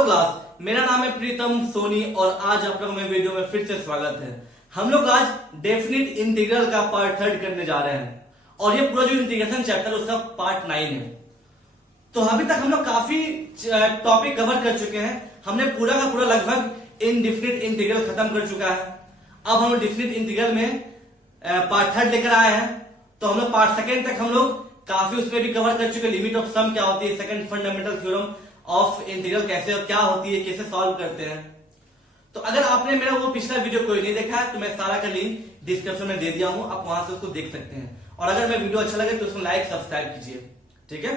Hello class, मेरा नाम है प्रीतम सोनी और आज आप लोगों में वीडियो में फिर से स्वागत है। हम लोग आज डेफिनिट इंटीग्रल का पार्ट 3 करने जा रहे हैं और ये पूरा जो इंटीग्रेशन चैप्टर उसका पार्ट 9 है। तो अभी तक हम लोग काफी टॉपिक कवर कर चुके हैं। हमने पूरा का पूरा लगभग इनडेफिनिट इंटीग्रल खत्म कर चुका है। अब हम डेफिनिट इंटीग्रल में पार्ट 3 लेकर आए हैं। तो हम लोग पार्ट 2 तक हम लोग काफी उसमें भी कवर कर चुके हैं। लिमिट ऑफ सम क्या होती है, second fundamental theorem of integral कैसे और क्या होती है, कैसे सॉल्व करते हैं। तो अगर आपने मेरा वो पिछला वीडियो कोई नहीं देखा है तो मैं सारा का लिंक डिस्क्रिप्शन में दे दिया हूं, आप वहां से उसको देख सकते हैं। और अगर मैं वीडियो अच्छा लगे तो उसको लाइक सब्सक्राइब कीजिए, ठीक है।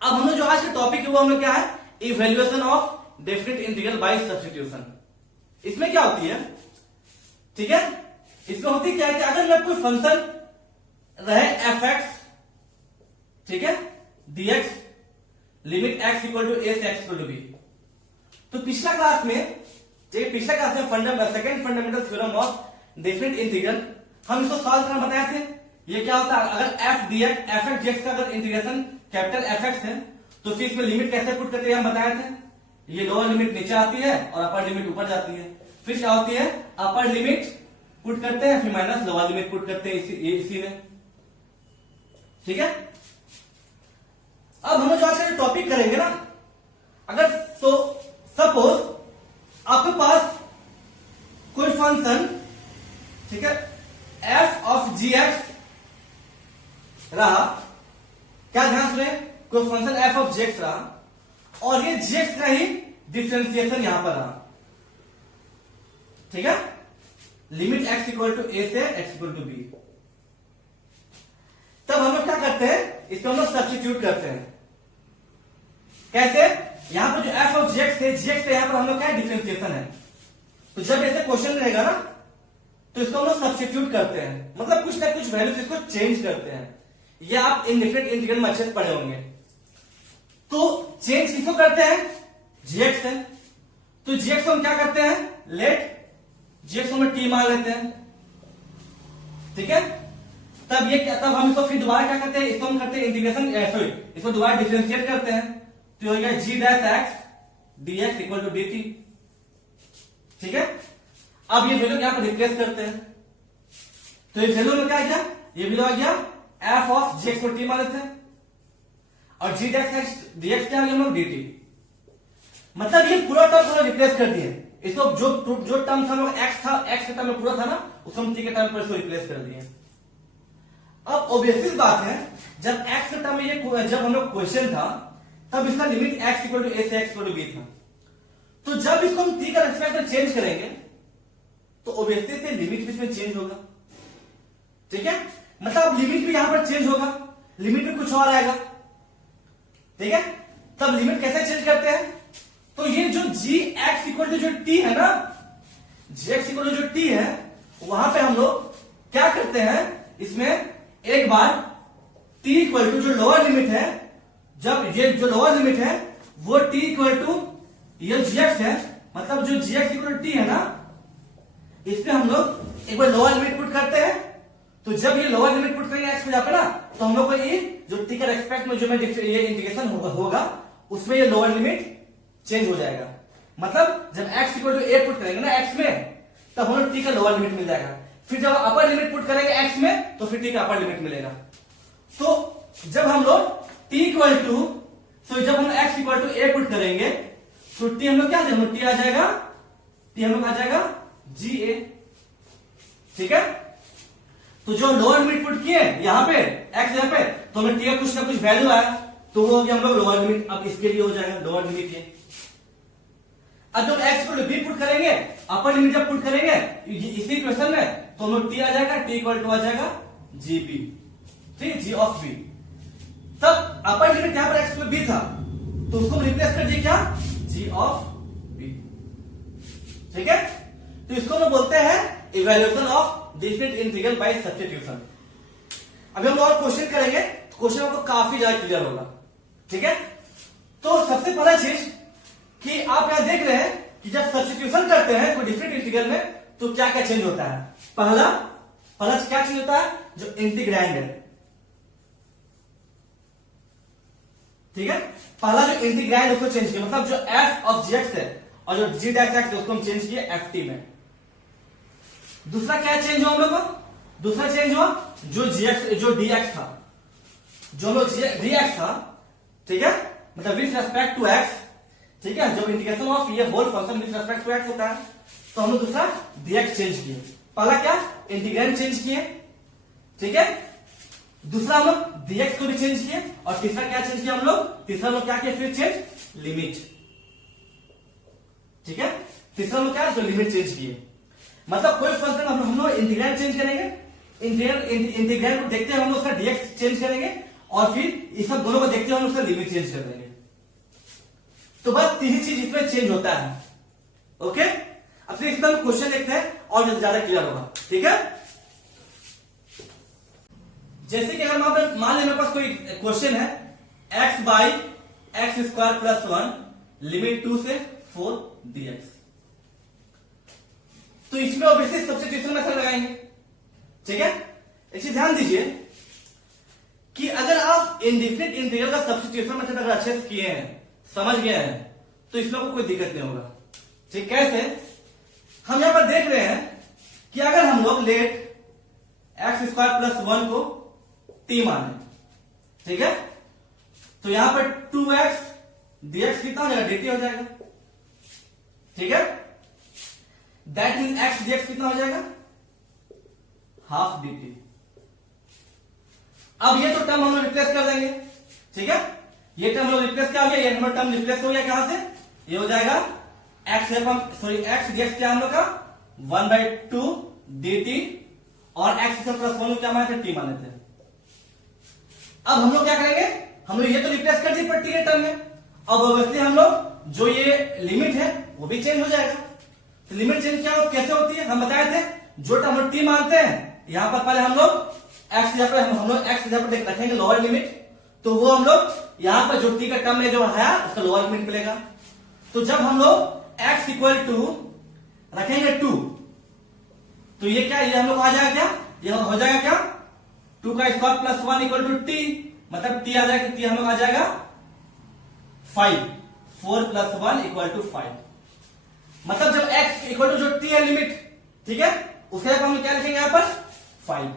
अब हम लोग जो आज का टॉपिक है वो हम लोग क्या है, evaluation of definite integral by substitution. इसमें क्या होती है, ठीक है, इसमें होती क्या है कि अगर मैं कोई फंक्शन रहे एफ एक्स, ठीक है, dx limit x equal to a से x इक्वल टू b। तो पिछला क्लास में second fundamental theorem of definite integral हम इसको सॉल्व करना बताए थे। ये क्या होता है, अगर f dx f x dx का अगर इंटीग्रेशन कैपिटल f x है तो फिर इसमें लिमिट कैसे पुट करते हैं हम बताए थे। ये लोअर लिमिट नीचे आती है और अपर लिमिट ऊपर जाती है। फिर क्या होती है, अपर लिमिट पुट करते हैं फिर माइनस लोअर लिमिट पुट करते हैं इसी में, ठीक है। अब हम जो आज का टॉपिक करेंगे ना, अगर तो सपोज आपके पास कोई फंक्शन, ठीक है, f ऑफ जी एक्स रहा, क्या ध्यान सुने, कोई function f of g x रहा और ये जी एक्स का ही डिफरेंशिएशन यहां पर रहा, ठीक है, limit x equal to a से x इक्वल टू b। तब हम लोग क्या करते हैं, इसको हम लोग सब्स्टिट्यूट करते हैं। कैसे, यहां पर जो f ऑफ gx है, gx पे यहां पर हम लोग क्या है, डिफरेंशिएशन है। तो जब ऐसे क्वेश्चन रहेगा ना तो इसको हम लोग सब्स्टिट्यूट करते हैं, मतलब कुछ ना कुछ वैल्यूज इसको चेंज करते हैं। ये आप इंडेफिनिट इंटीग्रल में अच्छे से पढ़े होंगे। तो चेंज किसको करते हैं, gx है। तो gx को हम क्या करते हैं, लेट gx को हम t मान लेते हैं, ठीक है। तब हम इसको फिर दोबारा क्या करते हैं, इसको हम करते हैं इंटीग्रेशन, सॉरी इसको दोबारा डिफरेंशिएट करते हैं। तो हो गया g dash x dx equal to dt, ठीक है। अब ये वैल्यू यहां पर रिप्लेस करते हैं। तो ये वैल्यू में क्या आ गया, ये वैल्यू आ गया f ऑफ gx को t मान लेते हैं और g डैश x dx क्या आ गया हम लोग dt। मतलब ये पूरा टर्म हम रिप्लेस कर दिए। इसको जो टर्म था x था, x के टर्म में पूरा था ना, उसको हम t के टर्म पर इसको रिप्लेस कर दिए। अब ऑब्वियसली बात है, जब x के टर्म में ये जब हम लोग क्वेश्चन था तब इसका limit x equal to a से x इक्वल टू b था। तो जब इसको हम t का रेस्पेक्ट में चेंज करेंगे तो ऑब्वियसली से लिमिट भी इसमें चेंज होगा, ठीक है। मतलब लिमिट भी यहां पर चेंज होगा, लिमिट में कुछ और आएगा, ठीक है। तब लिमिट कैसे चेंज करते हैं, तो ये जो g x इक्वल टू जो t है ना, g x इक्वल टू जो t है, वहां पे हम लोग क्या करते हैं, इसमें एक बार t इक्वल टू जो लोअर लिमिट है, जब ये जो लोअर लिमिट है वो t इक्वल टू ये gx है, मतलब जो gx इक्वल टू t है ना, इस पे हम लोग एक बार लोअर लिमिट पुट करते हैं। तो जब ये लोअर लिमिट पुट करेंगे x पे जाकर ना, तो हम लोग को ये जो t का रेस्पेक्ट में जो मैं ये इंटीग्रेशन होगा उसमें ये लोअर लिमिट चेंज हो जाएगा। मतलब जब x equal to a put करेंगे ना x में, तब हम लोग t का लोअर लिमिट मिल जाएगा। फिर जब अपर लिमिट पुट करेंगे x में तो फिर t का अपर लिमिट मिलेगा। तो जब हम लोग t इक्वल टू, सो जब हम x equal to a put करेंगे तो t हम लोग क्या हम लोग t आ जाएगा, t हम लोग आ जाएगा ga, ठीक है। तो जो लोअर लिमिट पुट किए यहां पे x यहां पे, तो हमें t का कुछ ना कुछ वैल्यू आया तो वो हो गया हम लोग लोअर लिमिट। अब इसके लिए हो जाएगा लोअर लिमिट ये। अब जब x equal to b put करेंगे, अपर लिमिट जब पुट करेंगे इसी इक्वेशन में, तो हम लोग t आ जाएगा, t इक्वल टू आ जाएगा gb, ठीक, g ऑफ b। तब अपर लिमिट यहां पर x पे b था तो उसको रिप्लेस कर दिए क्या, g ऑफ b, ठीक है। तो इसको हम बोलते हैं evaluation of definite integral by substitution. अभी हम और क्वेश्चन करेंगे, क्वेश्चन आपको काफी ज्यादा क्लियर होगा, ठीक है। तो सबसे पहला चीज कि आप यहां देख रहे हैं कि जब सब्स्टिट्यूशन करते हैं कोई डेफिनिट इंटीग्रल में तो क्या क्या चेंज होता है। पहला क्या चेंज होता है, जो इंटीग्रैंड है, ठीक है, पहला जो इंटीग्रैंड उसको चेंज किया, मतलब जो एफ ऑफ जी एक्स है और जो जी डैश एक्स है उसको हम चेंज किए एफ टी में। दूसरा क्या चेंज हुआ हम लोग को, दूसरा चेंज हुआ जो जी एक्स जो डी एक्स था, जो हम लोग डी एक्स था, ठीक है, मतलब विथ रेस्पेक्ट टू एक्स, ठीक है, जब इंटीग्रेशन ऑफ ये whole function with respect to x होता है तो हम लोग दूसरा डीएक्स चेंज किए। पहला क्या इंटीग्रैंड चेंज किए, ठीक है, दूसरा हम लोग डीएक्स को भी चेंज किए और तीसरा क्या चेंज किया हम लोग, तीसरा लोग क्या किया फिर चेंज लिमिट, ठीक है, तीसरा लोग क्या जो लिमिट चेंज किए। मतलब कोई फंक्शन हम लोग इंटीग्रैंड चेंज करेंगे, इंटीग्रैंड को देखते हुए हम लोग उसका डीएक्स चेंज करेंगे और फिर इस सब दोनों को देखते हुए हम उसका लिमिट चेंज कर देंगे। तो बस तीन ही चीज इसमें चेंज होता है। ओके, अब फिर इसमें हम क्वेश्चन देखते हैं और ज्यादा क्लियर होगा, ठीक है। जैसे कि अगर मान लें मेरे पास कोई क्वेश्चन है x by x square plus 1 limit 2 से 4 dx, तो इसमें ऑब्वियसली सब्स्टिट्यूशन मेथड लगाएंगे, ठीक है। एक चीज ध्यान दीजिए कि अगर आप इंडिफिनिट इंटीग्रल का सब्स्टिट्यूशन मेथड अगर अच्छे से किए हैं, समझ गए हैं, तो इसमें कोई दिक्कत नहीं होगा, ठीक। कैसे, हम यहां पर देख रहे हैं कि अगर हम लोग लेट एक्स स्क्वायर प्लस 1 को टी माने, ठीक है, तो यहां पर 2x dx कितना हो जाएगा, dt हो जाएगा, ठीक है। दैट मीन x dx कितना हो जाएगा, हाफ dt। अब ये तो टर्म हम लोग रिप्लेस कर देंगे, ठीक है, ये टर्म हम लोग रिप्लेस क्या हो गया, ये हमारा टर्म रिप्लेस हो गया कहां से, ये हो जाएगा एक्स dx क्या हम लोग का 1/2 dt और x प्लस 1 क्या माने थे, t माने थे। अब हम लोग क्या करेंगे, हम लोग ये तो रिप्लेस कर दिए पर्टिकुलर टर्म में, अब ऑब्वियसली हम लोग जो ये लिमिट है वो भी चेंज हो जाएगा। तो लिमिट चेंज क्या कैसे होती है, हम बताए थे, जो टर्म हम टी मानते हैं यहां पर पहले हम लोग एक्स जगह पे हम लोग एक्स जगह पे रखेंगे लोअर लिमिट, तो वो हम लोग यहां पर जो टी का टर्म में जो है उसका लोअर लिमिट मिलेगा। तो जब हम लोग एक्स इक्वल टू रखेंगे 2, तो ये क्या, ये हम लोग आ जाएगा क्या, ये हो जाएगा क्या 2 का square plus 1 equal to t, मतलब टी आ जाएगा, टी हम लोग आ जाएगा 5, 4 प्लस 1 इक्वल टू 5। मतलब जब x इक्वल टू जो t है लिमिट, ठीक है, उसके बाद हम क्या लिखेंगे यहां पर 5,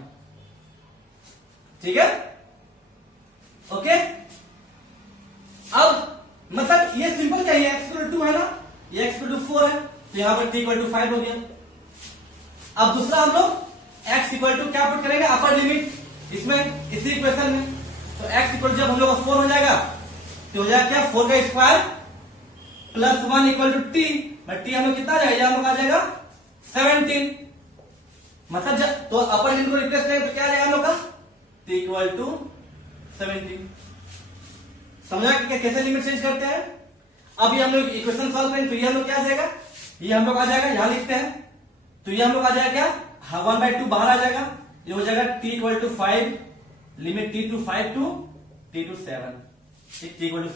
ठीक है, ओके। अब मतलब ये सिंपल क्या है, x इक्वल टू 2 है ना, ये x इक्वल टू 4 है, तो यहां पर t इक्वल टू 5 हो गया। अब दूसरा हम लोग x इक्वल टू क्या पुट करेंगे, अपर लिमिट इसमें इसी इक्वेशन में, तो x इक्वल जब हम लोग 4 हो जाएगा तो हो जाएगा क्या 4 का square plus 1 equal to t, t हम लोग कितना आ जाएगा, हम लोग आ जाएगा 17। मतलब जब तो अपर लिमिट को रिप्लेस करेंगे तो क्या रहेगा हम लोग का t इक्वल टू 17। समझा कि कैसे लिमिट चेंज करते हैं। अब ये हम लोग इक्वेशन सॉल्व करेंगे तो ये हम लोग क्या आ जाएगा, ये हम लोग आ जाएगा, यहां लिखते हैं, तो ये हम लोग आ जाएगा क्या 1/2 बाहर आ जाएगा, ये हो जाएगा t equal to 5 limit t to 5 to t to 7, t equal to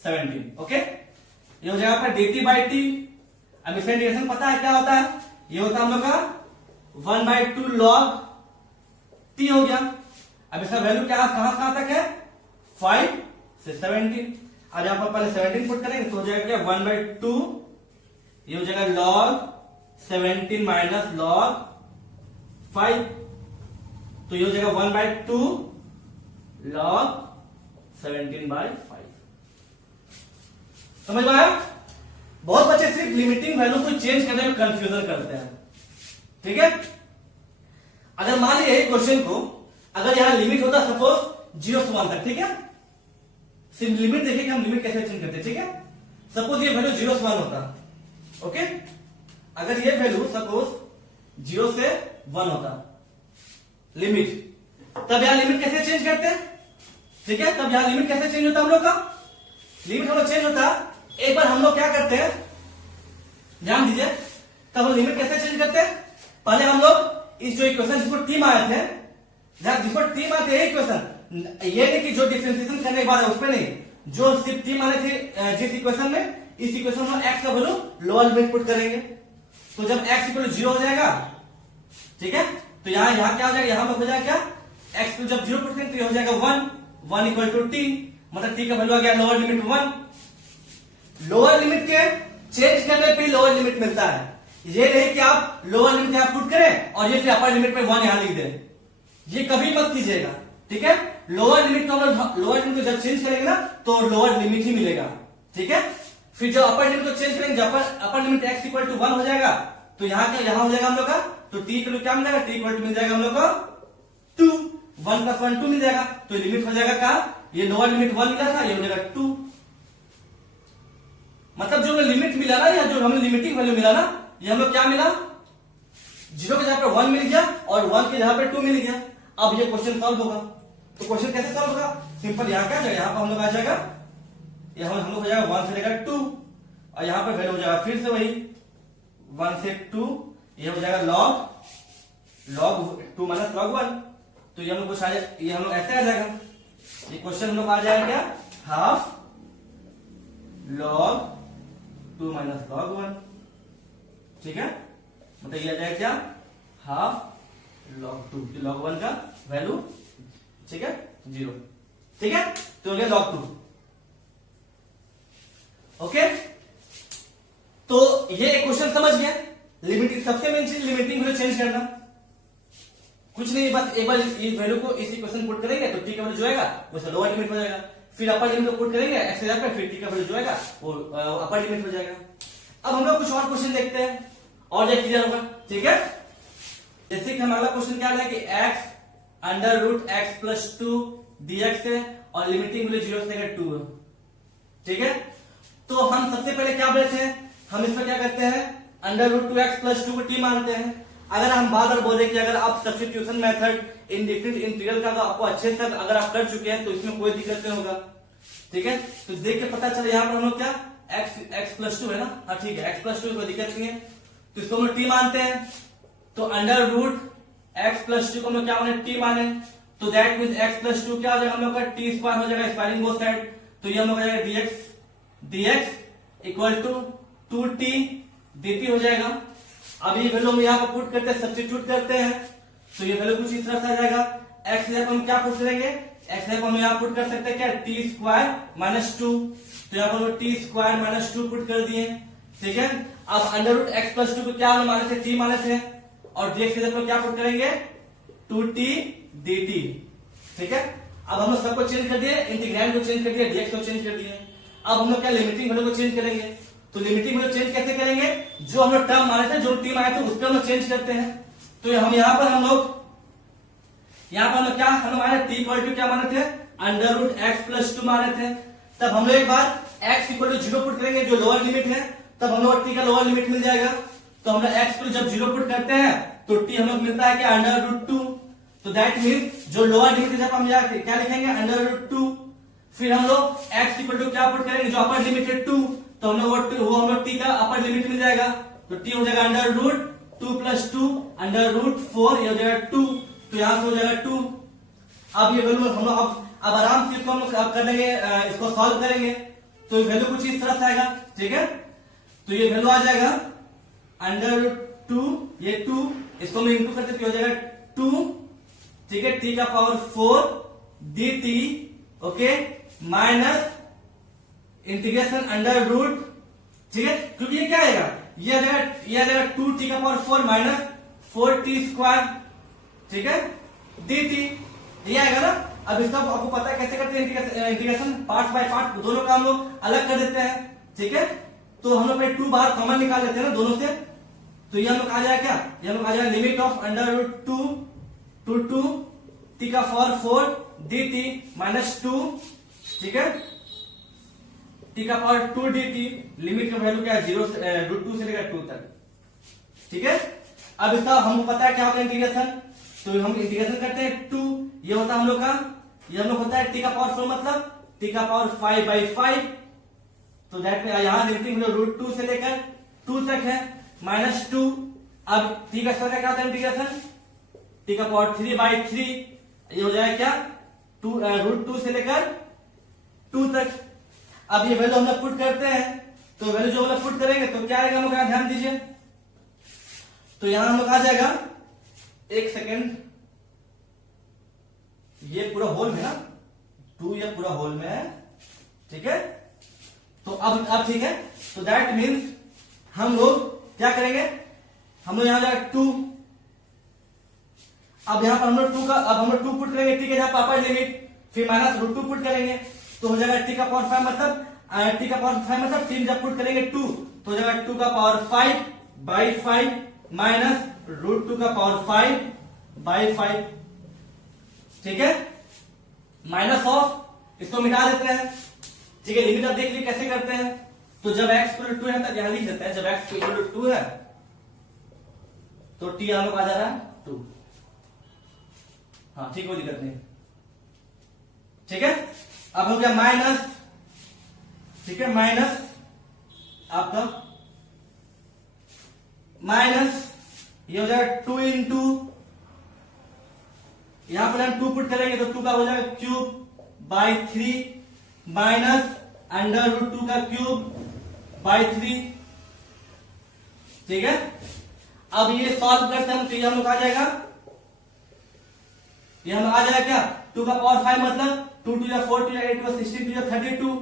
17, okay. ये हो जाएगा आपका dt बाई टी। अब इसका इंटीग्रेशन पता है क्या होता है, ये होता है हम लोग का 1/2 log t हो गया। अब इसका वैल्यू क्या कहां तक है, 5 से 17। अब यहां पर पहले 17 पुट करेंगे तो हो जाएगा क्या 1/2, ये हो जाएगा log 17 माइनस log 5, तो ये हो जाएगा 1/2 log 17/5। समझ में आया। बहुत बच्चे सिर्फ लिमिटिंग वैल्यू को चेंज करने में कंफ्यूजन करते हैं, ठीक है। अगर मान लीजिए क्वेश्चन को अगर यहां लिमिट होता सपोज 0 से 1 तक, ठीक है, सिर्फ लिमिट देखिए कि हम लिमिट कैसे चेंज करते हैं, ठीक है। सपोज ये वैल्यू 0 से 1 होता, ओके, अगर ये वैल्यू सपोज 0 से 1 होता लिमिट, तब यहां लिमिट कैसे चेंज करते हैं, ठीक है, तब यहां लिमिट कैसे चेंज होता हम लोग का, लिमिट हम लोग चेंज होता, एक बार हम लोग क्या करते हैं ध्यान दीजिए, तब हम लिमिट कैसे चेंज करते हैं, पहले हम लोग इस जो इक्वेशन जिसको टी माने थे, जिसको टी माने थे इक्वेशन, ये नहीं कि जो डिफरेंशिएशन करने के बाद है उसमें नहीं, जो सिर्फ टी माने थे जिस इक्वेशन में, इस इक्वेशन में x का वैल्यू लोअर लिमिट पुट करेंगे, तो जब x इक्वल 0 हो जाएगा, ठीक है, तो यहां क्या हो जाएगा, यहां पर हो जाएगा क्या x को जब 0 पुट करेंगे तो हो जाएगा 1 इक्वल टू टी, मतलब टी का वैल्यू आ गया लोअर लिमिट 1। लोअर लिमिट के चेंज करने पे लोअर लिमिट मिलता है, ये नहीं कि आप लोअर लिमिट यहां पुट करें और ये फिर अपर लिमिट में 1 यहां लिख दें, ये कभी मत कीजिएगा, ठीक है। लोअर लिमिट को लोअर लिमिट को जब चेंज करेंगे ना तो लोअर लिमिट ही मिलेगा, ठीक है। फिर जब अपर लिमिट को चेंज करेंगे, जब upper limit x equal to 1 हो जाएगा तो यहाँ क्या यहां हो जाएगा हम लोग का, तो t इक्वल टू क्या मिल जाएगा, t इक्वल टू मिल जाएगा हम लोग का 2, 1 प्लस 1 2 मिल जाएगा, तो लिमिट हो जाएगा क्या, ये लोअर लिमिट 1 मिला था, ये हो जाएगा 2। मतलब जो लिमिट मिला ना, या जो हमें लिमिटिंग वैल्यू मिला ना, ये हम लोग क्या मिला, 0 के जगह पे 1 मिल गया और 1 के जगह पे 2 मिल गया। अब ये क्वेश्चन सॉल्व होगा, तो क्वेश्चन कैसे सॉल्व होगा, सिंपल यहाँ क्या आ जाएगा, यहाँ पर हम लोग आ जाएगा, यहाँ हम लोग हो जाएगा 1 से लेकर 2 और यहाँ पर वैल्यू हो जाएगा फिर से वही 1 से 2, ये हो जाएगा log 2 माइनस log 1, तो ये हम लोग ये हम लोग ऐसे आ जाएगा, ये क्वेश्चन हम लोग आ जाएगा क्या, हाफ log 2 माइनस log 1, ठीक है। मतलब ये आ जाएगा क्या, हाफ log 2, log 1 का वैल्यू, ठीक है 0, ठीक है, तो हो गया log 2। ओके, तो ये क्वेश्चन समझ गया, लिमिटिंग सबसे मेन चीज लिमिटिंग वैल्यू चेंज करना, कुछ नहीं, बस एक बार इस वैल्यू को इसी क्वेश्चन पुट करेंगे तो टी का वैल्यू जो आएगा वो लोअर लिमिट हो जाएगा, फिर अपर लिमिट को पुट करेंगे एक्स पे, फिर टी का वैल्यू जो आएगा वो अपर लिमिट हो जाएगा। अब हम लोग कुछ और क्वेश्चन देखते हैं और जो क्लियर होगा, ठीक है। जैसे कि हमारा क्वेश्चन क्या है कि x under root x plus 2 dx है और लिमिटिंग वैल्यू 0 से लेकर 2 है, ठीक है। तो हम सबसे पहले क्या बोलते हैं, हम इसमें क्या करते हैं, अंडर रूट 2x प्लस 2 को t मानते हैं। अगर हम बार बार बोले कि अगर आप substitution method in different integral का तो आपको अच्छे से अगर आप कर चुके हैं तो इसमें कोई दिक्कत नहीं होगा, ठीक है। तो देख के पता चले यहाँ पर हम लोग क्या x प्लस 2 है ना, हाँ ठीक है, x प्लस 2 कोई दिक्कत नहीं है, तो इसको हम लोग t मानते हैं। तो अंडर रूट x प्लस 2 को हम लोग क्या माने, t माने, तो दैट मीन्स x प्लस 2 क्या हो जाएगा हम लोग का, t स्क्वायर हो जाएगा, स्क्वायरिंग बोथ साइड, तो ये हम लोग हो जाएगा dx equal to 2t dt हो जाएगा। अब ये वैल्यू हम यहाँ पर पुट करते हैं, सब्स्टिट्यूट करते हैं, तो ये वैल्यू कुछ इस तरह से आ जाएगा, x जगह हम क्या पुट करेंगे, x जगह हम यहाँ पुट कर सकते हैं क्या, t स्क्वायर माइनस 2, तो यहाँ पर t स्क्वायर माइनस 2 पुट कर दिए, ठीक है। अब अंडर रूट x प्लस 2 को क्या हम माने थे, t माने थे, और dx की जगह क्या पुट करेंगे, 2t dt, ठीक है। अब हम लोग सबको चेंज कर दिए, इंटीग्रैंड को चेंज कर दिया, dx को चेंज कर दिए। अब हम लोग क्या लिमिटिंग वैल्यू को चेंज करेंगे, तो लिमिटिंग वैल्यू चेंज कैसे करेंगे, जो हम लोग टर्म माने थे, जो t माने थे उस पर हम लोग चेंज करते हैं। तो हम यहाँ पर हम लोग क्या हम माने, t इक्वल टू क्या माने थे, अंडर रूट x प्लस 2 माने थे। तब हम लोग एक बार x इक्वल टू 0 पुट करेंगे, जो लोअर लिमिट है, तब हम लोग t का लोअर लिमिट मिल जाएगा। तो हम लोग x को जब 0 पुट करते हैं तो t हम लोग मिलता है कि अंडर रूट 2, तो दैट मीन्स जो लोअर लिमिट है जब हम क्या लिखेंगे, अंडर रूट 2। फिर हम लोग x इक्वल टू क्या पुट करेंगे, जो अपर लिमिट है 2, तो हम लोग वो हम लोग t का अपर लिमिट मिल जाएगा, तो t हो जाएगा under root 2 plus 2 under root 4, ये हो जाएगा 2, तो यहां से हो जाएगा 2। अब ये वैल्यू हम लोग अब आराम से इसको हम लोग कर लेंगे, इसको सॉल्व करेंगे, तो ये वैल्यू कुछ इस तरह से आएगा, ठीक है। तो ये वैल्यू आ जाएगा अंडर रूट 2, ये 2, इसको हम इंटू करते तो हो जाएगा 2, ठीक है, t का power 4 dt, okay, minus integration under root, ठीक है, क्योंकि ये क्या आएगा, ये आ जाएगा 2t का पावर 4 माइनस 4t स्क्वायर, ठीक है, dt, ये आएगा ना। अब इसका आपको पता है कैसे करते हैं इंटीग्रेशन, पार्ट बाय पार्ट, दोनों का हम लोग अलग कर देते हैं, ठीक है। तो हम लोग 2 बार कॉमन निकाल लेते हैं ना दोनों से, तो ये हम लोग आ जाएगा क्या, ये हम लोग आ जाएगा limit of under root 2 to 2 t का पावर 4 dt माइनस 2, ठीक है, t का पावर 2 dt, लिमिट का वैल्यू क्या है, 0 से रूट 2 से लेकर 2 तक, ठीक है। अब इसका हमको पता है क्या होता है इंटीग्रेशन, तो हम इंटीग्रेशन करते हैं 2, ये होता है हम लोग का, ये हम लोग होता है t का पावर 4 मतलब t का पावर 5/5, तो दैट में यहां लिमिटिंग रूट 2 से लेकर 2 तक है, माइनस 2। अब t का स्क्वायर क्या होता है इंटीग्रेशन, t का पावर 3/3, ये हो जाएगा क्या, रूट 2 से लेकर 2 तक। अब ये वैल्यू हम लोग पुट करते हैं, तो वैल्यू जो हम लोग पुट करेंगे तो क्या आएगा हम लोग, ध्यान दीजिए, तो यहां हम लोग आ जाएगा, एक सेकेंड, ये पूरा होल में ना 2, ये पूरा होल में है, ठीक है, तो अब ठीक है, तो दैट मीन्स हम लोग क्या करेंगे, हम लोग यहां जाएगा 2, अब यहां पर हम लोग 2 का, अब हम लोग 2 पुट करेंगे, ठीक है, जहां पावर लिमिट, फिर माइनस रूट 2 पुट करेंगे, तो हो जाएगा t का पावर 5 मतलब t का पावर 5 मतलब 3 जब पुट करेंगे 2 तो हो जाएगा 2 का पावर 5 बाई 5 माइनस रूट 2 का पावर 5 बाई 5, ठीक है, माइनस ऑफ, इसको मिटा देते हैं, ठीक है, लिमिट आप देख लीजिए कैसे करते हैं, तो जब x इक्वल टू 2 है तब यहां लिख देते हैं, जब x इक्वल टू 2 है तो t हम लोग आ जा रहा है 2, हाँ ठीक, कोई दिक्कत नहीं, ठीक है, अब हो गया माइनस, ठीक है, माइनस आपका माइनस ये हो जाएगा 2 इंटू, यहां पर हम 2 पुट करेंगे तो 2 का हो जाएगा cube by 3 minus under root 2 का क्यूब बाई 3, ठीक है, अब ये सॉल्व करते हैं तो ये हम लोग आ जाएगा, ये हम आ जाएगा क्या, 2 का पावर 5 मतलब 2 टू या 4 टू या 8 टू 16 टू या 32,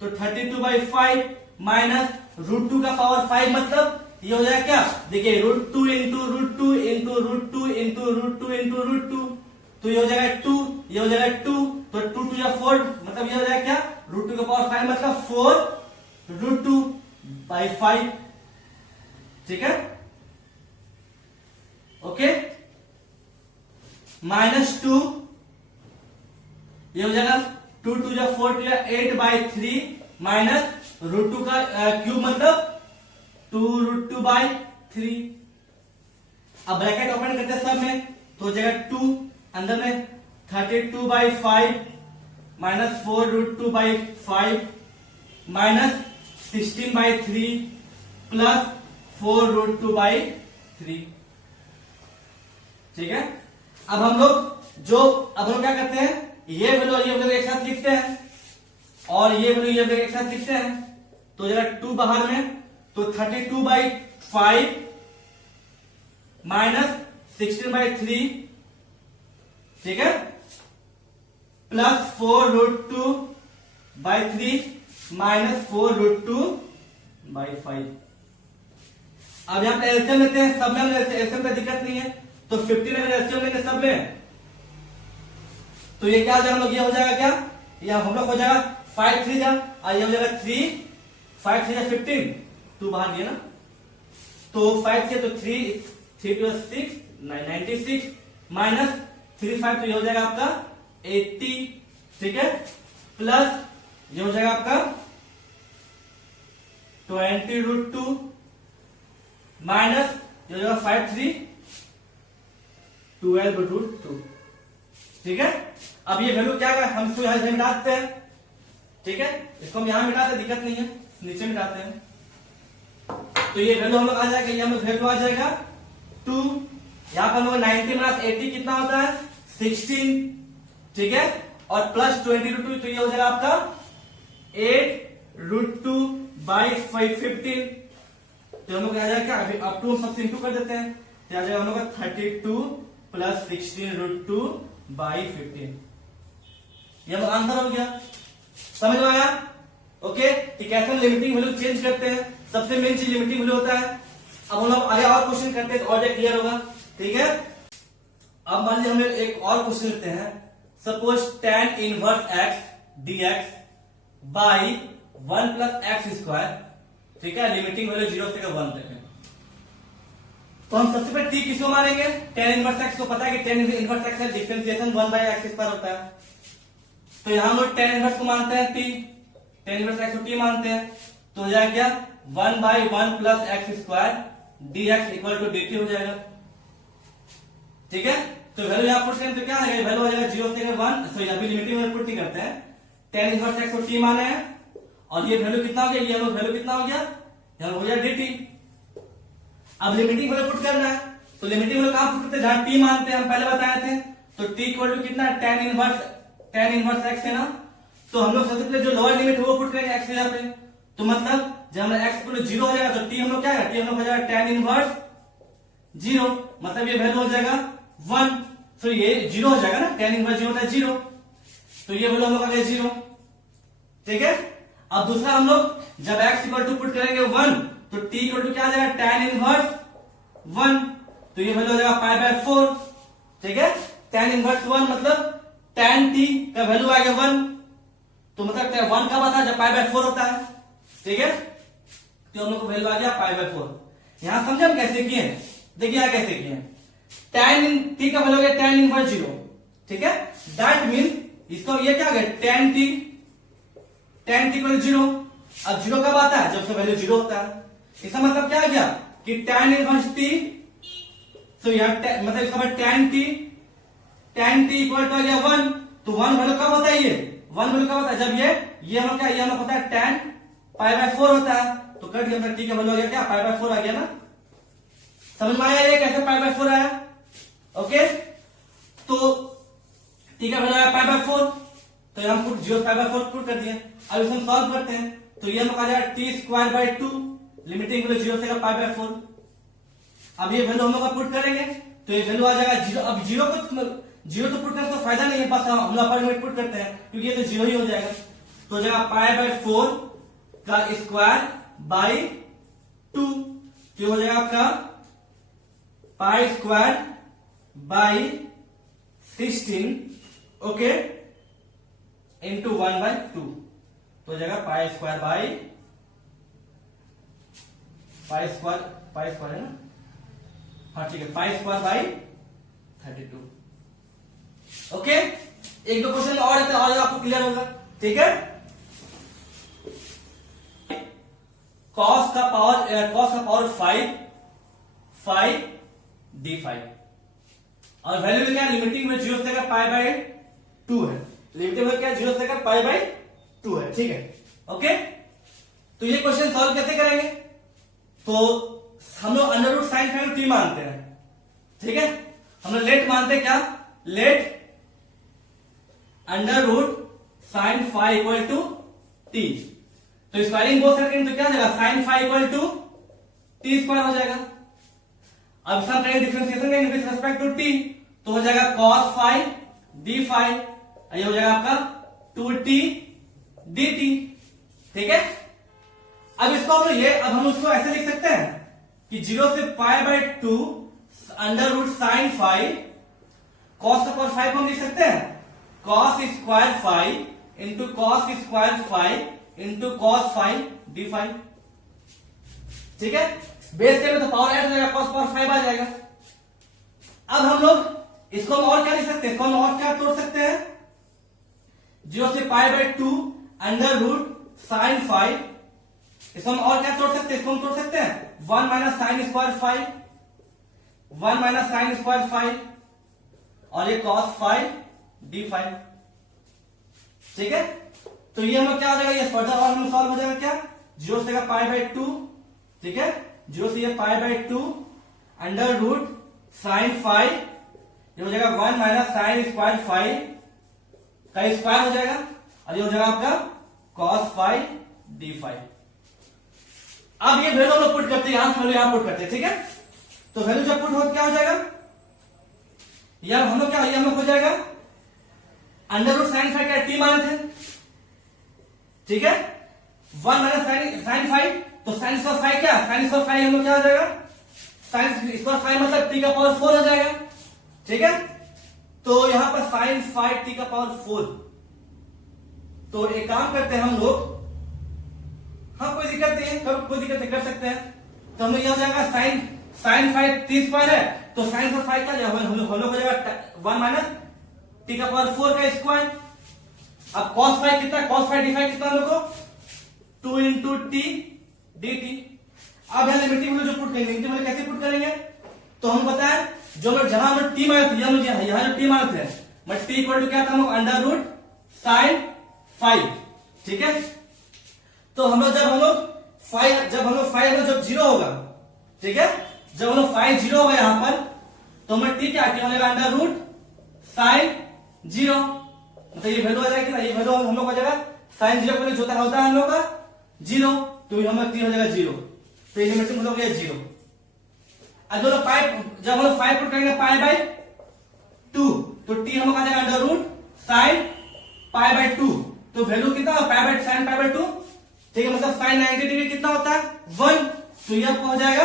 तो 32 बाई 5 माइनस रूट 2 का पावर 5 मतलब ये हो जाएगा क्या, देखिए root 2 into root 2 into root 2 into root 2 into root 2, तो ये हो जाएगा 2, ये हो जाएगा 2, तो 2 टू या 4 मतलब ये हो जाएगा क्या, रूट 2 का पावर 5 मतलब 4 रूट 2 बाई 5, ठीक है, ओके, माइनस 2, ये हो जाएगा 2 टू या 4 टू या 8 बाई 3 माइनस रूट 2 का क्यूब मतलब 2 रूट 2 बाई 3, अब ब्रैकेट ओपन करते हैं सब में, तो हो जाएगा 2 अंदर में 32 by 5 minus 4 root 2 by 5 minus 16 by 3 plus 4 root 2 by 3, ठीक है, अब हम लोग क्या करते हैं, ये वैल्यू और ये वैल्यू एक साथ लिखते हैं और ये वैल्यू ये वैल्यू एक साथ लिखते हैं, तो जरा 2 बाहर में, तो 32 बाई 5 माइनस 16 बाई 3, ठीक है, plus 4 root 2 by 3 minus 4 root 2 by 5, अब यहां पे एलसीएम लेते हैं, सब में एलसीएम का दिक्कत नहीं है, तो 15 अगर एलसीएम लेंगे सब में तो ये क्या हो जाएगा, हम लोग ये हो जाएगा क्या, ये हम लोग हो जाएगा 5 3 जा, और ये हो जाएगा 3 5 3 जा 15, 2 बाहर गया ना, तो 5 से तो 3 3 2 6 96 माइनस 3 5 तो ये हो जाएगा आपका 80, ठीक है, प्लस ये हो जाएगा आपका 20 रूट 2 माइनस ये हो जाएगा 5 3 12 रूट 2, ठीक है, अब ये वैल्यू क्या है, हम इसको यहां मिटाते हैं, ठीक है, इसको हम यहां मिटाते हैं, दिक्कत नहीं है, नीचे मिटाते हैं, तो ये वैल्यू हम लोग आ जाएगा, ये हम लोग वैल्यू आ जाएगा 2, यहां पर हम लोग 90 माइनस 80 कितना होता है 16, ठीक है, और प्लस 20 रूट 2 तो ये हो जाएगा आपका 8 रूट 2 बाई 15, तो हम लोग आ जाएगा अब 2 सबसे इंटू कर देते हैं, तो आ जाएगा हम लोग 32 प्लस 16 रूट 2 बाई 15, ये हम आंसर हो गया, समझ में आया, ओके, कि कैसे लिमिटिंग वैल्यू चेंज करते हैं, सबसे मेन चीज लिमिटिंग वैल्यू होता है, अब हम लोग आगे और क्वेश्चन करते हैं तो और क्लियर होगा, ठीक है, अब मान लीजिए हम एक और क्वेश्चन लेते हैं, suppose tan inverse x dx by 1 plus x square, ठीक है, लिमिटिंग वैल्यू 0 से 1 तक है, तो हम सबसे पहले t किसको मारेंगे, tan इनवर्स x को पता है कि tan इनवर्स x है डिफरेंशिएशन 1 बाई एक्स स्क्वायर होता है, तो यहां हम लोग tan इनवर्स को मानते हैं t, tan इनवर्स x को t मानते हैं, तो हो जाएगा क्या 1 by 1 plus x square dx equal to dt हो जाएगा, ठीक है, तो वैल्यू यहां पुट करें तो क्या आएगा, वैल्यू आ जाएगा 0 से 1, सो अभी लिमिटिंग वैल्यू पुट नहीं करते हैं, tan इनवर्स x को t माने हैं और ये वैल्यू कितना हो गया, ये हम वैल्यू कितना हो गया, यहां हो गया dt, अब लिमिटिंग वैल्यू पुट करना है, तो लिमिटिंग वैल्यू कहां पुट करते हैं, जहां t मानते हैं, हम पहले बताए थे, तो t इक्वल टू कितना tan इनवर्स x है ना, तो हम लोग सबसे पहले जो लोअर लिमिट है वो पुट करेंगे x की जगह पे, तो मतलब जब हमारा x इक्वल टू 0 हो जाएगा तो t हम लोग क्या है, t हम लोग हो जाएगा tan इनवर्स 0, मतलब ये वैल्यू हो जाएगा 1, तो ये 0 हो जाएगा ना, tan इनवर्स 0 होता है 0, तो ये वैल्यू हम लोग आ गया 0, ठीक है। अब दूसरा हम लोग जब x इक्वल टू पुट करेंगे 1 तो t इक्वल टू क्या आ जाएगा tan इनवर्स 1, तो ये वैल्यू हो जाएगा पाई बाय 4, ठीक है। tan इनवर्स 1 मतलब tan t का वैल्यू आ गया 1, तो मतलब 1 कब आता है जब पाई बाय 4 होता है, ठीक है। तो हम लोग को वैल्यू आ गया पाई बाय 4। यहां समझे हम कैसे किए, देखिए यहां कैसे किए, tan t का वैल्यू हो गया tan इनवर्स 0, ठीक है। दैट मीन इसका ये क्या हो गया tan t इक्वल 0। अब 0 कब आता है जब उसका वैल्यू 0 होता है, इसका मतलब क्या आ गया कि tan इनवर्स t, तो यहां मतलब इसका मतलब tan t इक्वल टू आ गया 1, तो 1 वैल्यू कब होता है, ये 1 वैल्यू कब होता है जब ये हम क्या ये हम होता है tan पाई बाय 4 होता है, तो कट गया t का वैल्यू आ गया क्या पाई बाय 4 आ गया ना। समझ में आया ये कैसे पाई बाय 4 आया, ओके। तो t का वैल्यू आया पाई बाय 4, तो हम पुट 0 पाई बाय 4 पुट कर दिए। अब इसको हम सॉल्व करते हैं, तो ये हम आ जाएगा t square by 2 limiting value 0 से पाई बाय 4। अब ये वैल्यू हम लोग पुट करेंगे तो ये वैल्यू आ जाएगा 0। अब 0 तो पुट करने का फायदा नहीं है, बस हम लोग अपर लिमिट पुट करते हैं क्योंकि ये तो 0 ही हो जाएगा, तो हो जाएगा पाई बाय 4 का स्क्वायर बाय 2, तो हो जाएगा आपका pi square by 16, okay, into 1 by 2, तो हो जाएगा पाई स्क्वायर है ना, हाँ ठीक है, पाई स्क्वायर बाय 32, ओके। एक दो क्वेश्चन और रहते हैं और आपको क्लियर होगा, ठीक है। cos का पावर 5 d5 और वैल्यू क्या है लिमिटिंग में 0 से लेकर पाई बाय 2 है, लिमिटिंग में क्या है 0 से लेकर पाई बाय 2 है, ठीक है, ओके। तो ये क्वेश्चन सॉल्व कैसे करेंगे, तो हम लोग under root sine five t मानते हैं, ठीक है। हम लोग लेट मानते हैं, क्या let under root sine five equal to t, तो स्क्वायरिंग बोथ साइड करेंगे तो क्या हो जाएगा sine five equal to t square हो जाएगा। अब सब करेंगे डिफरेंशिएशन करेंगे विद रिस्पेक्ट टू टी, तो हो जाएगा cos फाइव डी फाइव, ये हो जाएगा आपका 2t dt, ठीक है। अब इसको हम उसको ऐसे लिख सकते हैं कि 0 से pi by 2 under root sine 5 cos का पावर 5 हम लिख सकते हैं cos square 5 into cos square 5 into cos 5 d5, ठीक है। बेस के में तो पावर ऐड हो जाएगा, cos पावर 5 आ जाएगा। अब हम लोग इसको हम और क्या लिख सकते हैं, इसको हम और क्या तोड़ सकते हैं, 0 से pi by 2 under root sine 5, इसको हम और क्या तोड़ सकते हैं, इसको हम तोड़ सकते हैं 1 minus sine square 5, 1 minus sine square 5 और ये cos 5 d5, ठीक है। तो ये हम लोग क्या हो जाएगा, ये फर्दर और हम सॉल्व हो जाएगा क्या 0 से पाई बाय 2, ठीक है, 0 से ये pi by 2 under root sine 5, ये हो जाएगा 1 माइनस साइन स्क्वायर 5 का स्क्वायर हो जाएगा और ये हो जाएगा आपका cos 5 d5। अब ये वैल्यू हम लोग पुट करते हैं, यहां से वैल्यू यहां पुट करते हैं, ठीक है। तो वैल्यू जब पुट हो क्या हो जाएगा, यह हम लोग क्या ये हम लोग हो जाएगा अंडर रूट साइन 5 का टी माने थे, ठीक है, 1 माइनस साइन 5, तो साइन स्क्वायर 5 क्या साइन स्क्वायर 5 हम लोग क्या हो जाएगा साइन स्क्वायर 5 मतलब टी का पावर 4 हो जाएगा, ठीक है। तो यहां पर साइन 5 टी का पावर 4, तो एक काम करते हैं हम लोग, हाँ कोई दिक्कत नहीं है, कोई दिक्कत नहीं कर सकते हैं, तो हम लोग यह हो जाएगा साइन 5 टी स्क्वायर है, तो साइन स्क्वायर 5 क्या जाएगा हम लोग हो जाएगा 1 माइनस टी का पावर 4 का स्क्वायर। अब cos 5 कितना, cos 5 d5 कितना हम लोग को 2 इंटू टी dt। अब यहां लिमिटिंग वैल्यू जो पुट करेंगे, लिमिटिंग वैल्यू कैसे पुट करेंगे, तो हम पता है जो लोग जहां हम टी मानते हैं, यहां जो टी मानते हैं बट टी इक्वल टू क्या था हम लोग अंडर रूट साइन 5, ठीक है। तो हम लोग जब हम लोग 5 जब 0 होगा, ठीक है, जब हम लोग 5 0 होगा यहां पर, तो हमें टी क्या टी मिलेगा अंडर रूट साइन 0, मतलब ये वैल्यू आ जाएगी ना, ये वैल्यू हम लोग हो जाएगा साइन 0 को जो होता है हम लोग का 0, तो हम लोग टी हो जाएगा 0, तो ये लिमिट हम लोग 0। अब दोनों जब हम लोग 5 पुट करेंगे पाई बाय 2, तो टी हम लोग आ जाएगा under root sine pi by 2, तो वैल्यू कितना pi by sine pi by 2, ठीक है, मतलब साइन 90 डिग्री कितना होता है 1, तो ये आपको हो जाएगा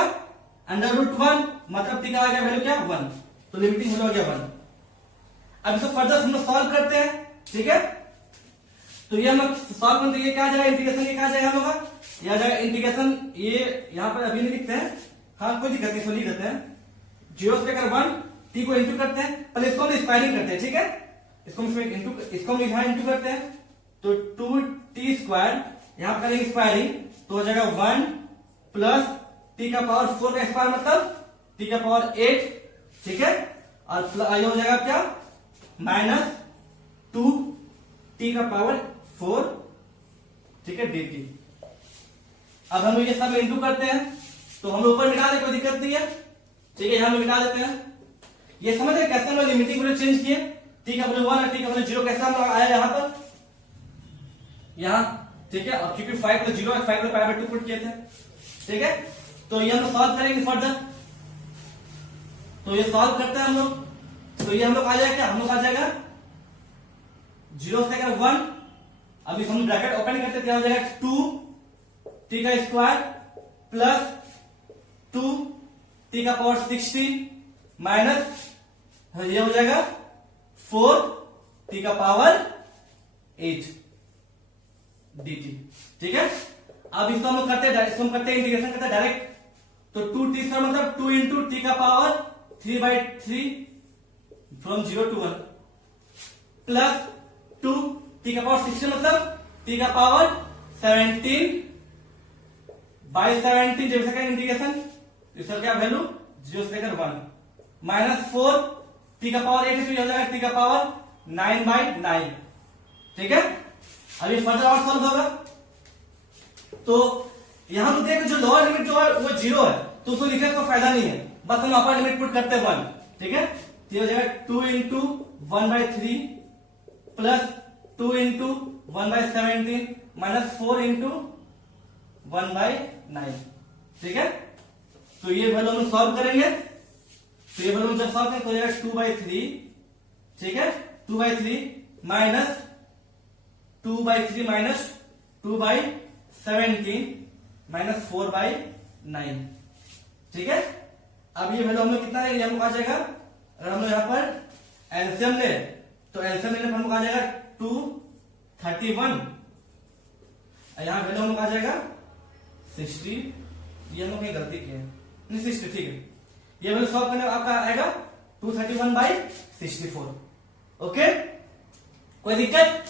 √1, मतलब टी का आ गया वैल्यू क्या 1, तो लिमिटिंग वैल्यू आ गया 1। अब इसको फर्दर हम लोग सॉल्व करते हैं, ठीक है, तो ये हम लोग सॉल्व करते हैं, ये क्या आ जाएगा इंटीग्रेशन, ये क्या आ जाएगा हम लोग का, ये आ जाएगा इंटीग्रेशन, ये यहाँ पर अभी नहीं लिखते हैं, हाँ कोई दिक्कत नहीं, इसको लिख देते हैं, 0 से लेकर 1 टी को इंटू करते हैं, पहले इसको हम स्क्वायरिंग करते हैं, ठीक है, इसको हम यहाँ इंटू करते हैं, तो 2t², यहाँ पर करेंगे स्क्वायरिंग, तो हो जाएगा 1 प्लस टी का पावर 4 का स्क्वायर मतलब टी का पावर 8, ठीक है, और ये हो जाएगा क्या माइनस 2 टी का पावर 4, ठीक है, dt। अब हम ये सब इंटू करते हैं, तो हम ऊपर मिटा दे, कोई दिक्कत नहीं है, ठीक है, यहां हम मिटा देते हैं। ये समझ रहे कैसे हम लिमिटिंग वैल्यू चेंज किए, टी का वैल्यू 1 और टी का वैल्यू 0 कैसे हम आया यहां पर, यहां, ठीक है, और क्योंकि 5 को 0 और 5 को पाई बाय 2 पुट किए थे, ठीक है, तो ये हम सॉल्व करेंगे फर्दर, तो ये सॉल्व करते हैं हम लोग, तो ये हम लोग आ जाएगा क्या, हम लोग आ जाएगा 0 से लेकर 1, अभी हम ब्रैकेट ओपन करते क्या हो जाएगा 2 टी का स्क्वायर प्लस 2 टी का पावर 16 माइनस ये हो जाएगा 4 टी का पावर 8 dt, ठीक है। अब इसको हम लोग करते हैं, इसको हम करते हैं इंटीग्रेशन करते हैं डायरेक्ट, तो 2t² मतलब 2 इंटू टी का power 3/3 from 0 to 1 plus 2 T का पावर 16 मतलब टी का पावर 17/17, जब सेकंड इंटीग्रेशन, इसका क्या वैल्यू 0 से लेकर 1 माइनस 4 टी का पावर 8 हो जाएगा टी का पावर 9/9, ठीक है। अभी फर्दर और सॉल्व होगा, तो यहां तो देख जो लोअर लिमिट जो है वो 0 है, तो उसको लिखने का फायदा नहीं है, बस हम अपर लिमिट पुट करते हैं 1, ठीक है, तो हो जाएगा 2 into 1/3 plus 2 into 1/17 minus 4 into 1/9, ठीक है। तो ये वैल्यू हम सॉल्व करेंगे, तो ये वैल्यू जब सॉल्व करेंगे तो हो जाएगा 2/3, ठीक है, 2/3 माइनस 2/3 माइनस 2/17 माइनस 4/9, ठीक है। अब ये वैल्यू हम लोग कितना है, हम लोग आ जाएगा, अगर हम लोग यहाँ पर एलसीएम ले तो एलसीएम लेने पर हम लोग आ जाएगा 231, यहाँ वैल्यू हम लोग आ जाएगा 60, ये हम लोग कहीं गलती की है, नहीं 60, ठीक है, ये वैल्यू सॉल्व करने आपका आएगा 231/64, ओके, कोई दिक्कत,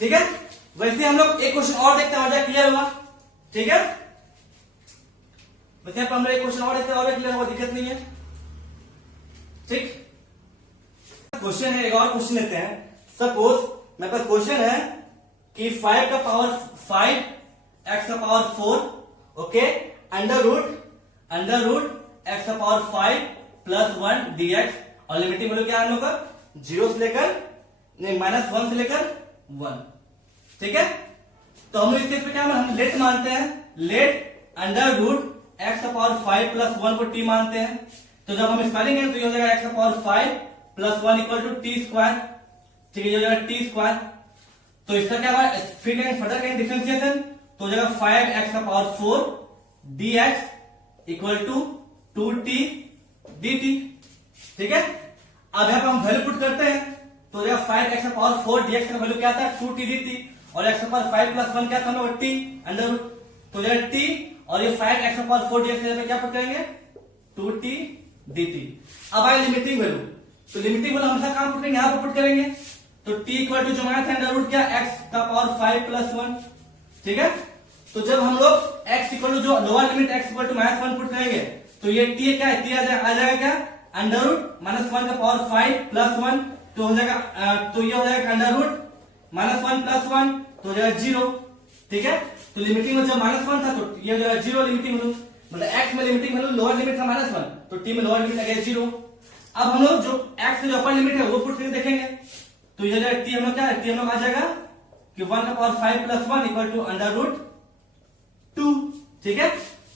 ठीक है। वैसे हम लोग एक क्वेश्चन और देखते हैं, हो जाए क्लियर हुआ, ठीक है, वैसे हम लोग एक क्वेश्चन और देखते हैं, और क्लियर हुआ, दिक्कत नहीं है, ठीक। क्वेश्चन है, एक और क्वेश्चन लेते हैं, सपोज मेरे पास क्वेश्चन है कि 5 का पावर 5 x का power 4, okay, under root x का पावर 5 प्लस 1 dx, और लिमिटिंग वैल्यू क्या है हम लोग का 0 से लेकर नहीं -1 से लेकर 1, ठीक है। तो हम लोग इस केस पे क्या हम लेट मानते हैं, लेट अंडर रूट x का पावर 5 प्लस 1 को t मानते हैं, तो जब हम इसका लेंगे तो ये हो जाएगा x का power 5 plus 1 equal to t square, ठीक है, ये हो जाएगा t स्क्वायर, तो इसका क्या होगा, फिर करेंगे फर्दर करेंगे डिफरेंशिएशन, तो हो जाएगा 5x का power 4 dx equal to 2t dt, ठीक है। अब यहां पर हम वैल्यू पुट करते हैं, तो हो जाएगा 5x का पावर 4 dx का वैल्यू क्या था 2t dt, और x का पावर 5 प्लस 1 क्या था हम लोग t अंडर रूट, तो हो जाएगा t, और ये 5x का पावर 4 dx पे क्या पुट करेंगे 2t dt। अब आए लिमिटिंग वैल्यू, तो लिमिटिंग वैल्यू हमेशा कहां पुट करेंगे, यहां पर पुट करेंगे, तो t इक्वल टू जो माना था अंडर रूट क्या x का पावर 5 प्लस 1, ठीक है। तो जब हम लोग x इक्वल टू जो lower limit x equal to -1 put करेंगे, तो ये t क्या है, t आ जाएगा क्या अंडर रूट -1 का पावर 5 प्लस 1, तो हो जाएगा तो ये हो जाएगा अंडर रूट -1 प्लस 1, तो हो जाएगा 0, ठीक है। तो लिमिटिंग में जब -1 था तो ये हो जाएगा 0 लिमिटिंग वैल्यू, मतलब x में लिमिटिंग वैल्यू लोअर लिमिट था -1, तो t में लोअर लिमिट आ गया 0। अब हम लोग जो x में जो अपर लिमिट है वो पुट करके देखेंगे, तो ये जाएगा t हम लोग क्या है, t हम लोग आ जाएगा कि 1 का power 5 plus 1 equal to under root 2, ठीक है।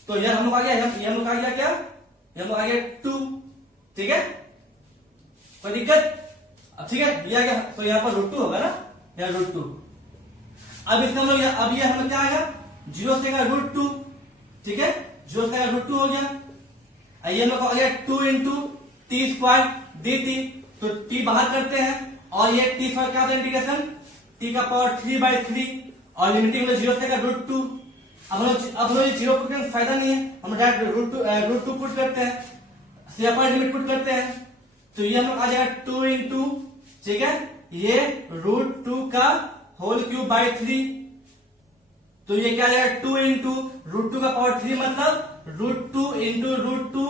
तो ये हम लोग आ गया, ये हम लोग आ गया क्या, ये हम लोग आ गया 2, ठीक है, कोई दिक्कत, अब ठीक है, ये आ गया, तो यहाँ पर √2 होगा ना, यहाँ √2, अब इसका हम लोग अब ये हमें क्या आएगा, 0 से का √2, ठीक है, 0 से का √2 हो गया। ये हम लोग आ गया 2 इंटू t² dt, तो t बाहर करते हैं और ये t² क्या होता है इंटीग्रेशन t का पावर 3/3 और लिमिटिंग में 0 से का √2। अब हम लोग 0 पुट करने फायदा नहीं है, हम डायरेक्ट √2 पुट करते हैं, अपर लिमिट पुट करते हैं, तो ये हम लोग आ जाएगा 2 इंटू, ठीक है, ये √2 का होल क्यूब बाई 3, तो ये क्या आ जाएगा 2 इंटू √2 का पावर 3 मतलब √2 इंटू √2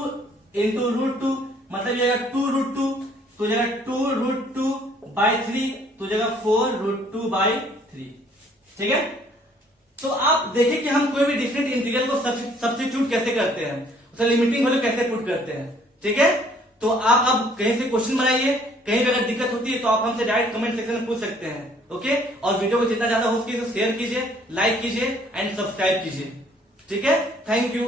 इंटू √2 मतलब ये 2√2, तो जगह 2√2/3, तो जगह 4√2/3, ठीक है। तो आप देखिए कि हम कोई भी डिफरेंट इंटीग्रल को सब्स्टिट्यूट कैसे करते हैं, उसका लिमिटिंग वैल्यू कैसे पुट करते हैं, ठीक है। तो आप अब कहीं से क्वेश्चन बनाइए, कहीं भी अगर दिक्कत होती है तो आप हमसे डायरेक्ट कमेंट सेक्शन में पूछ सकते हैं, ओके। और वीडियो को जितना ज्यादा हो सके तो शेयर कीजिए, लाइक कीजिए एंड सब्सक्राइब कीजिए, ठीक है। Thank you.